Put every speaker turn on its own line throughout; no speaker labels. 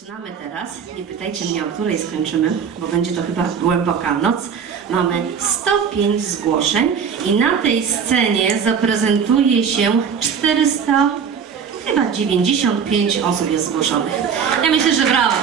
Zaczynamy teraz. Nie pytajcie mnie, o której skończymy, bo będzie to chyba głęboka noc. Mamy 105 zgłoszeń i na tej scenie zaprezentuje się 400, chyba 95 osób jest zgłoszonych.
Ja myślę, że brawo.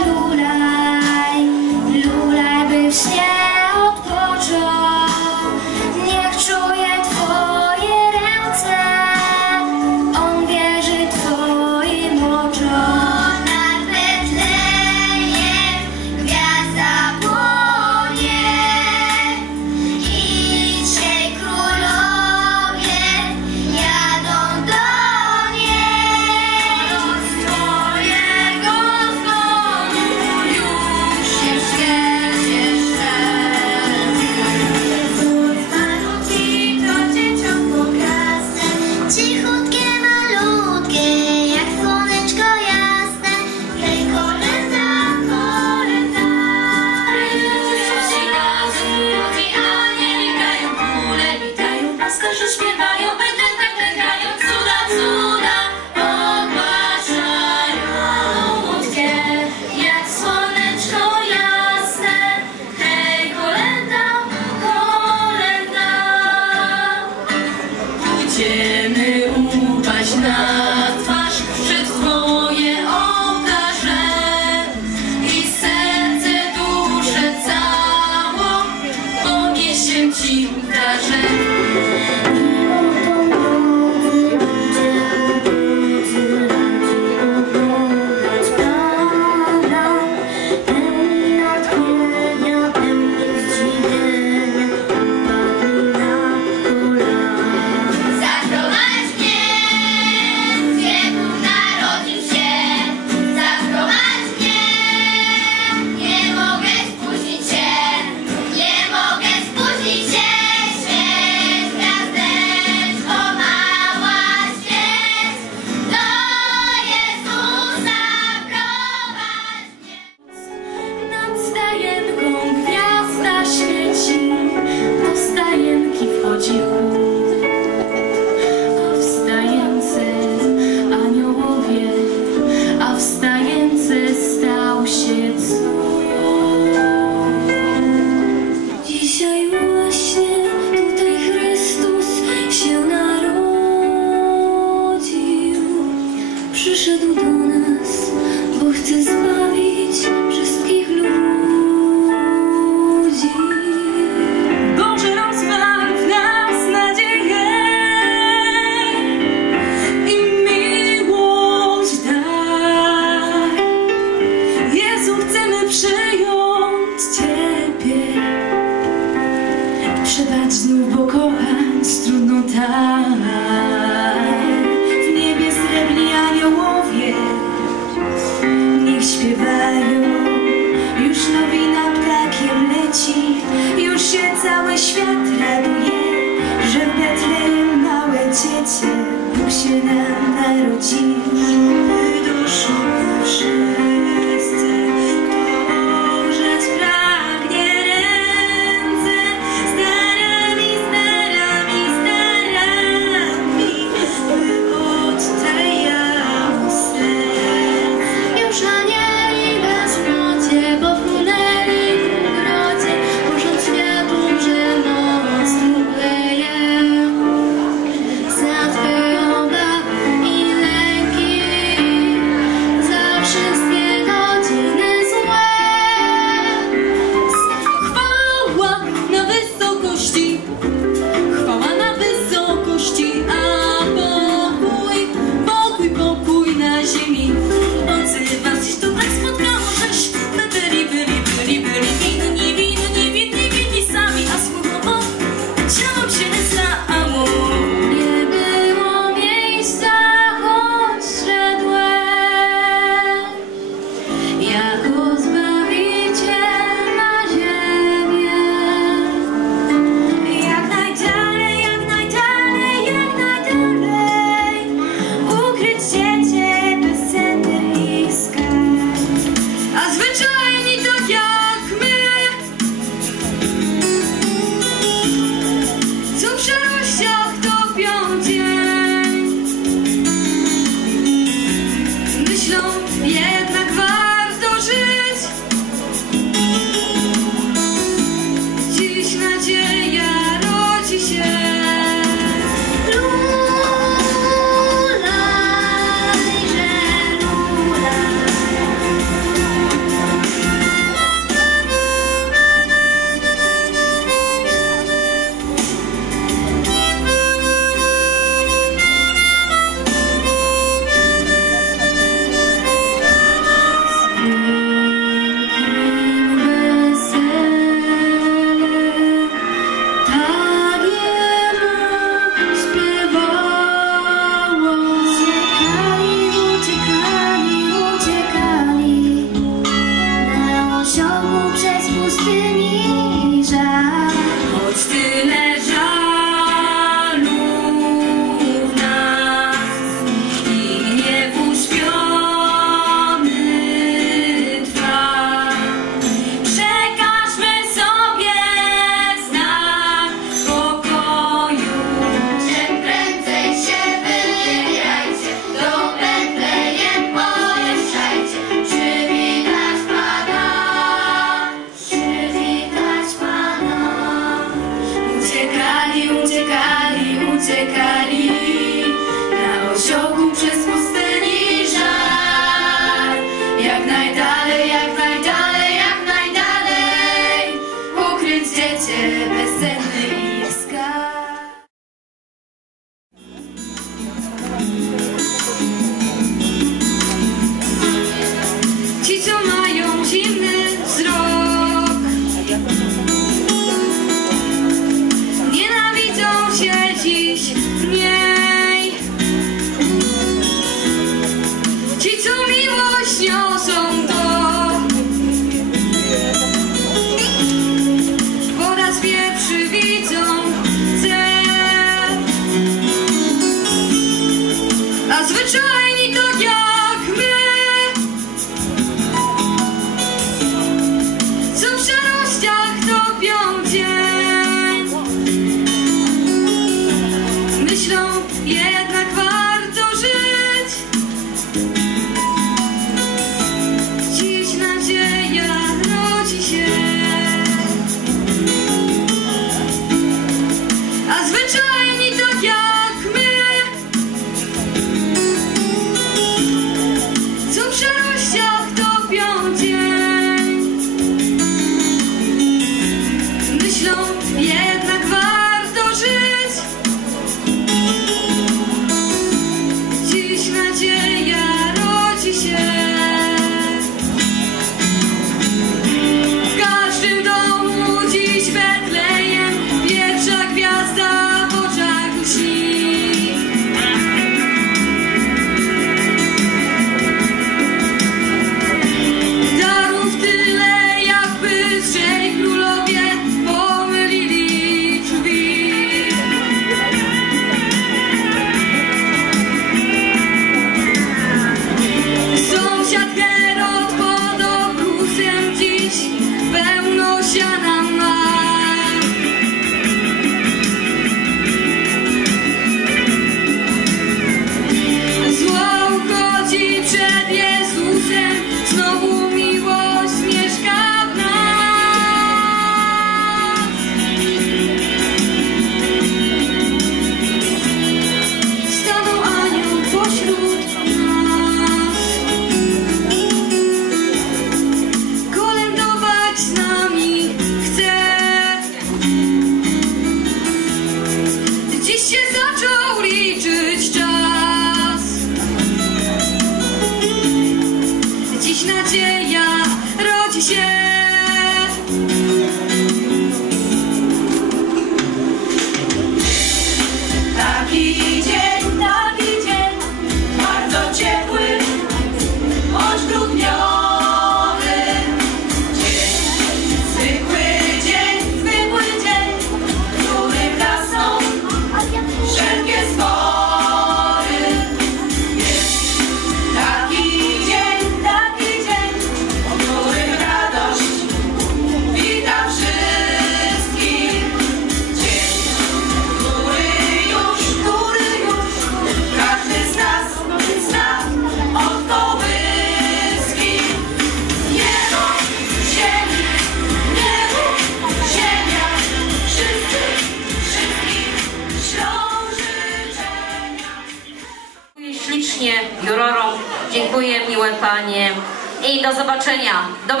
Да. Давай.